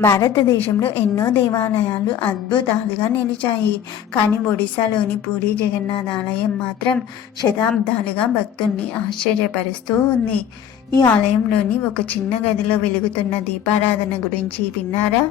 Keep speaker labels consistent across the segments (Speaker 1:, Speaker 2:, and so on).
Speaker 1: భారతదేశంలో ఎన్నో దేవాలయాలు అద్భుతాలుగా నిలిచాయి. కానీ ఒడిశాలోని పూరి జగన్నాథ్ ఆలయం మాత్రం శతాబ్దాలుగా భక్తుల్ని ఆశ్చర్యపరుస్తూ ఉంది. ఈ ఆలయంలోని ఒక చిన్న గదిలో వెలుగుతున్న దీపారాధన గురించి విన్నారా?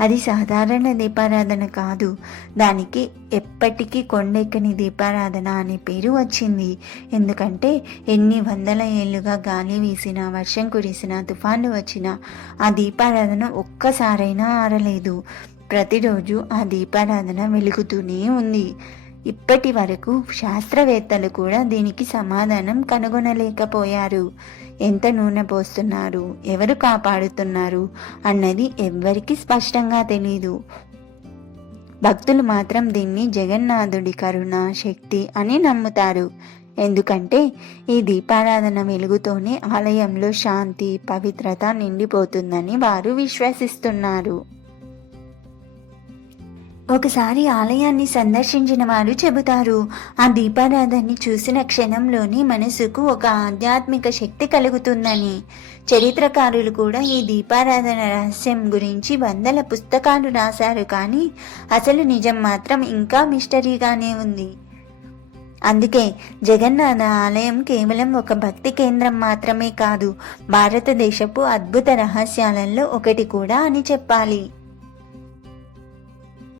Speaker 1: అది సాధారణ దీపారాధన కాదు. దానికి ఎప్పటికీ కొండెక్కని దీపారాధన అనే పేరు వచ్చింది. ఎందుకంటే ఎన్ని వందల ఏళ్ళుగా గాలి వీసినా వర్షం కురిసినా తుఫాన్లు వచ్చినా ఆ దీపారాధన ఒక్కసారైనా ఆరలేదు. ప్రతిరోజు ఆ దీపారాధన వెలుగుతూనే ఉంది. ఇప్పటి వరకు శాస్త్రవేత్తలు కూడా దీనికి సమాధానం కనుగొనలేకపోయారు. ఎంత నూనె పోస్తున్నారు? ఎవరు కాపాడుతున్నారు? అన్నది ఎవ్వరికీ స్పష్టంగా తెలీదు. భక్తులు మాత్రం దీన్ని జగన్నాథుడి కరుణ శక్తి అని నమ్ముతారు. ఎందుకంటే ఈ దీపారాధన వెలుగుతోనే ఆలయంలో శాంతి పవిత్రత నిండిపోతుందని వారు విశ్వసిస్తున్నారు. ఒకసారి ఆలయాన్ని సందర్శించిన వారు చెబుతారు ఆ దీపారాధనని చూసిన క్షణంలోని మనసుకు ఒక ఆధ్యాత్మిక శక్తి కలుగుతుందని. చరిత్రకారులు కూడా ఈ దీపారాధన రహస్యం గురించి వందల పుస్తకాలు రాశారు కానీ అసలు నిజం మాత్రం ఇంకా మిస్టరీగానే ఉంది. అందుకే జగన్నాథ ఆలయం కేవలం ఒక భక్తి కేంద్రం మాత్రమే కాదు భారతదేశపు అద్భుత రహస్యాలలో ఒకటి కూడా అని చెప్పాలి.